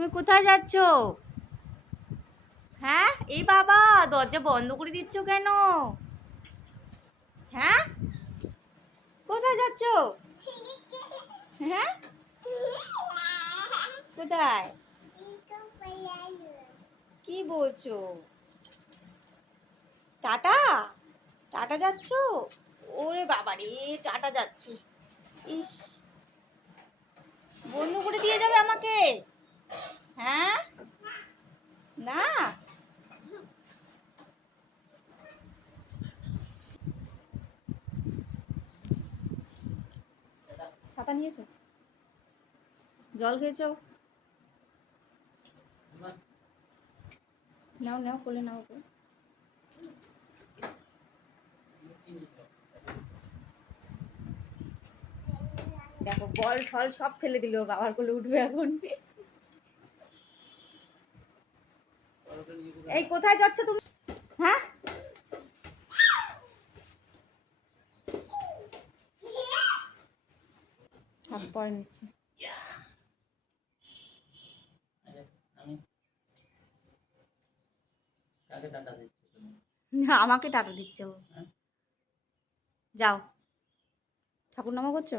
তুমি কোথায় যাচ্ছ? হ্যাঁ? এই বাবা, দরজা বন্ধ করে দিচ্ছ কেন? হ্যাঁ? কোথায় যাচ্ছ? হ্যাঁ? কোথায়? কি বলছো? টাটা? টাটা যাচ্ছ? ওরে বাবা রে, টাটা যাচ্ছে। ইস, বন্ধ করে দিয়ে যাবে আমাকে? না। ছাতা নিয়েছো? জল খেয়েছো? নাও নাও, কোলে নাও ওকে। দেখো, বল, ফল সব ফেলে দিল, বাবার কোলে উঠবে এখন। এই কোথায় যাচ্ছ তুমি? হ্যাঁ? পরে নিচ্ছি। আমাকে টাটা দিচ্ছে ও। হ্যাঁ? যাও। ঠাকুর নামা করছ?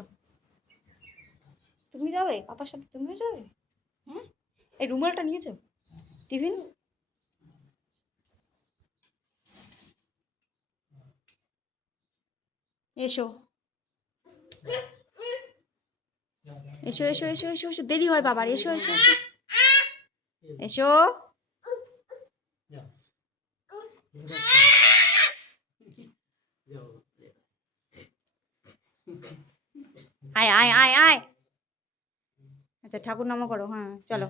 তুমি যাবে? পাপার সাথে তুমিও যাবে? হ্যাঁ? এই রুমালটা নিয়েছো? টিফিন? এসো। এসো এসো এসো এসো এসো। দেরি হয় বাবার, এসো এসো এসো। আয় আয় আয় আয়। আচ্ছা ঠাকুর নামও করো হ্যাঁ চলো।